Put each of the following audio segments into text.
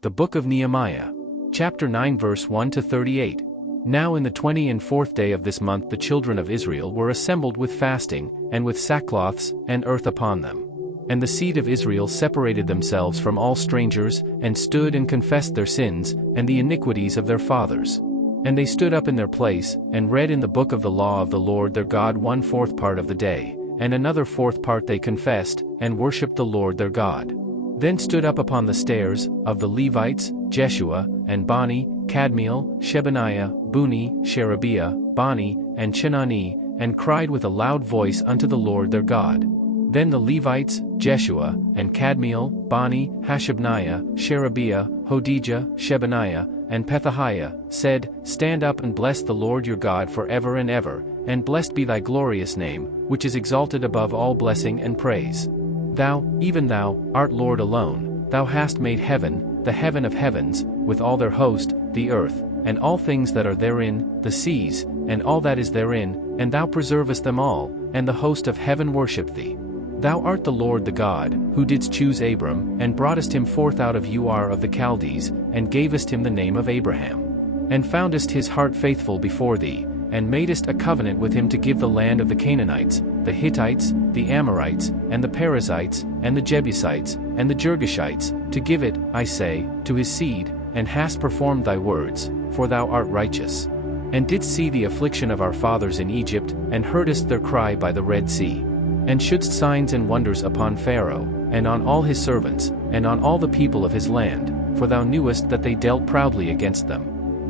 The Book of Nehemiah. Chapter 9 verse 1 to 38. Now in the 24th day of this month the children of Israel were assembled with fasting, and with sackcloths, and earth upon them. And the seed of Israel separated themselves from all strangers, and stood and confessed their sins, and the iniquities of their fathers. And they stood up in their place, and read in the book of the law of the Lord their God 1/4 part of the day, and another 4th part they confessed, and worshipped the Lord their God. Then stood up upon the stairs, of the Levites, Jeshua, and Bani, Kadmiel, Shebaniah, Buni, Sherebiah, Bani, and Chenani, and cried with a loud voice unto the Lord their God. Then the Levites, Jeshua, and Kadmiel, Bani, Hashabniah, Sherebiah, Hodijah, Shebaniah, and Pethahiah, said, Stand up and bless the Lord your God forever and ever, and blessed be thy glorious name, which is exalted above all blessing and praise. Thou, even thou, art Lord alone, thou hast made heaven, the heaven of heavens, with all their host, the earth, and all things that are therein, the seas, and all that is therein, and thou preservest them all, and the host of heaven worship thee. Thou art the Lord the God, who didst choose Abram, and broughtest him forth out of Ur of the Chaldees, and gavest him the name of Abraham. And foundest his heart faithful before thee, and madest a covenant with him to give the land of the Canaanites, the Hittites, the Amorites, and the Perizzites, and the Jebusites, and the Girgashites, to give it, I say, to his seed, and hast performed thy words, for thou art righteous. And didst see the affliction of our fathers in Egypt, and heardest their cry by the Red Sea. And shouldst signs and wonders upon Pharaoh, and on all his servants, and on all the people of his land, for thou knewest that they dealt proudly against them.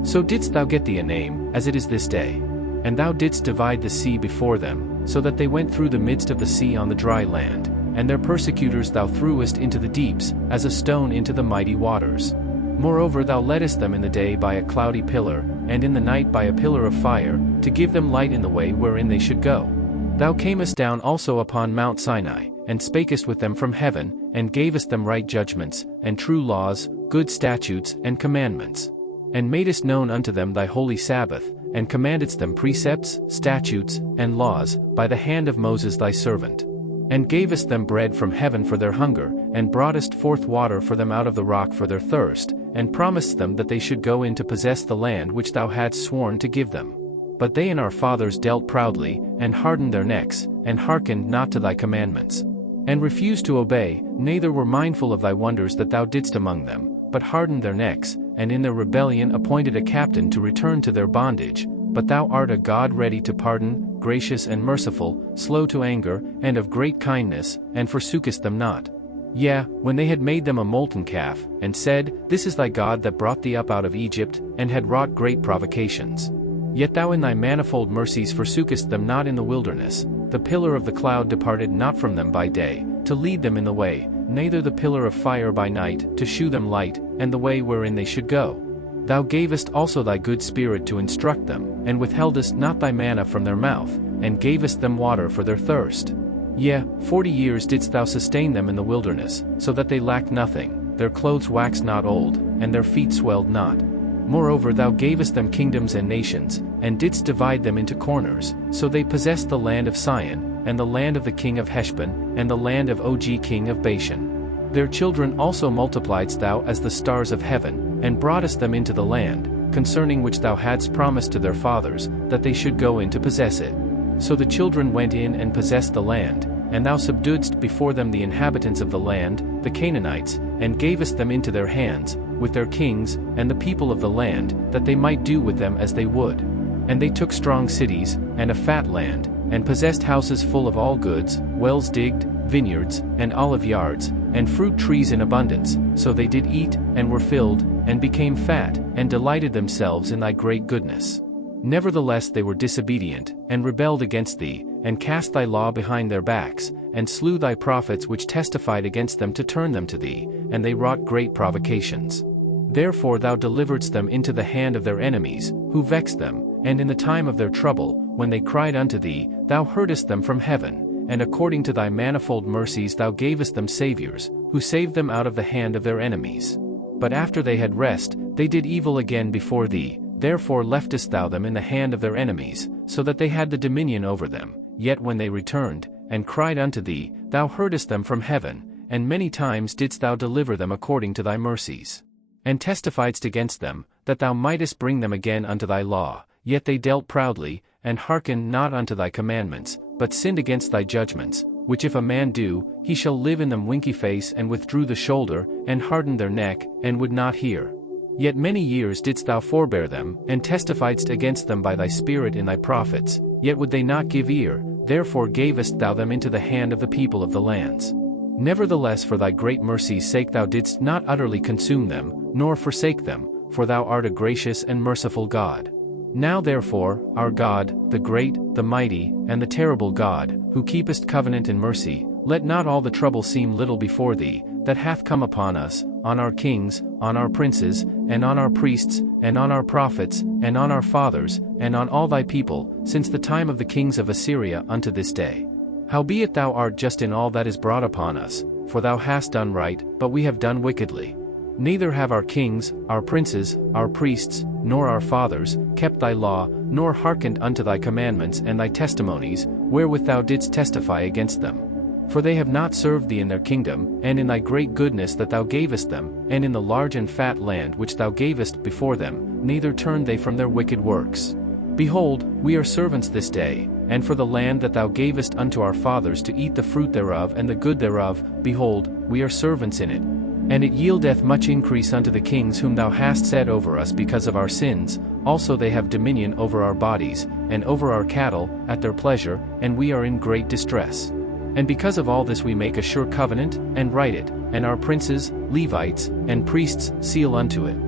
So didst thou get thee a name, as it is this day. And thou didst divide the sea before them, so that they went through the midst of the sea on the dry land, and their persecutors thou threwest into the deeps, as a stone into the mighty waters. Moreover thou leddest them in the day by a cloudy pillar, and in the night by a pillar of fire, to give them light in the way wherein they should go. Thou camest down also upon Mount Sinai, and spakest with them from heaven, and gavest them right judgments, and true laws, good statutes, and commandments. And madest known unto them thy holy Sabbath, and commandedst them precepts, statutes, and laws, by the hand of Moses thy servant. And gavest them bread from heaven for their hunger, and broughtest forth water for them out of the rock for their thirst, and promised them that they should go in to possess the land which thou hadst sworn to give them. But they and our fathers dealt proudly, and hardened their necks, and hearkened not to thy commandments. And refused to obey, neither were mindful of thy wonders that thou didst among them, but hardened their necks, and in their rebellion appointed a captain to return to their bondage. But thou art a God ready to pardon, gracious and merciful, slow to anger, and of great kindness, and forsookest them not. Yea, when they had made them a molten calf, and said, This is thy God that brought thee up out of Egypt, and had wrought great provocations. Yet thou in thy manifold mercies forsookest them not in the wilderness. The pillar of the cloud departed not from them by day, to lead them in the way, neither the pillar of fire by night, to shew them light, and the way wherein they should go. Thou gavest also thy good spirit to instruct them, and withheldest not thy manna from their mouth, and gavest them water for their thirst. Yea, 40 years didst thou sustain them in the wilderness, so that they lacked nothing, their clothes waxed not old, and their feet swelled not. Moreover thou gavest them kingdoms and nations, and didst divide them into corners, so they possessed the land of Sion, and the land of the king of Heshbon, and the land of Og king of Bashan. Their children also multipliedst thou as the stars of heaven, and broughtest them into the land, concerning which thou hadst promised to their fathers, that they should go in to possess it. So the children went in and possessed the land, and thou subduedst before them the inhabitants of the land, the Canaanites, and gavest them into their hands, with their kings, and the people of the land, that they might do with them as they would. And they took strong cities, and a fat land, and possessed houses full of all goods, wells digged, vineyards, and olive yards, and fruit trees in abundance, so they did eat, and were filled, and became fat, and delighted themselves in thy great goodness. Nevertheless they were disobedient, and rebelled against thee, and cast thy law behind their backs, and slew thy prophets which testified against them to turn them to thee, and they wrought great provocations. Therefore thou deliveredst them into the hand of their enemies, who vexed them, and in the time of their trouble, when they cried unto thee, thou heardest them from heaven, and according to thy manifold mercies thou gavest them saviors, who saved them out of the hand of their enemies. But after they had rest, they did evil again before thee, therefore leftest thou them in the hand of their enemies, so that they had the dominion over them. Yet when they returned, and cried unto thee, thou heardest them from heaven, and many times didst thou deliver them according to thy mercies. and testifiedst against them, that thou mightest bring them again unto thy law, yet they dealt proudly, and hearkened not unto thy commandments, but sinned against thy judgments, which if a man do, he shall live in them. Winky face and withdrew the shoulder, and hardened their neck, and would not hear. Yet many years didst thou forbear them, and testifiedst against them by thy Spirit in thy prophets, yet would they not give ear, therefore gavest thou them into the hand of the people of the lands. Nevertheless for thy great mercy's sake thou didst not utterly consume them, nor forsake them, for thou art a gracious and merciful God. Now therefore, our God, the great, the mighty, and the terrible God, who keepest covenant and mercy, let not all the trouble seem little before thee, that hath come upon us, on our kings, on our princes, and on our priests, and on our prophets, and on our fathers, and on all thy people, since the time of the kings of Assyria unto this day. Howbeit thou art just in all that is brought upon us, for thou hast done right, but we have done wickedly. Neither have our kings, our princes, our priests, nor our fathers, kept thy law, nor hearkened unto thy commandments and thy testimonies, wherewith thou didst testify against them. For they have not served thee in their kingdom, and in thy great goodness that thou gavest them, and in the large and fat land which thou gavest before them, neither turned they from their wicked works. Behold, we are servants this day, and for the land that thou gavest unto our fathers to eat the fruit thereof and the good thereof, behold, we are servants in it. And it yieldeth much increase unto the kings whom thou hast set over us because of our sins, also they have dominion over our bodies, and over our cattle, at their pleasure, and we are in great distress. And because of all this we make a sure covenant, and write it, and our princes, Levites, and priests seal unto it.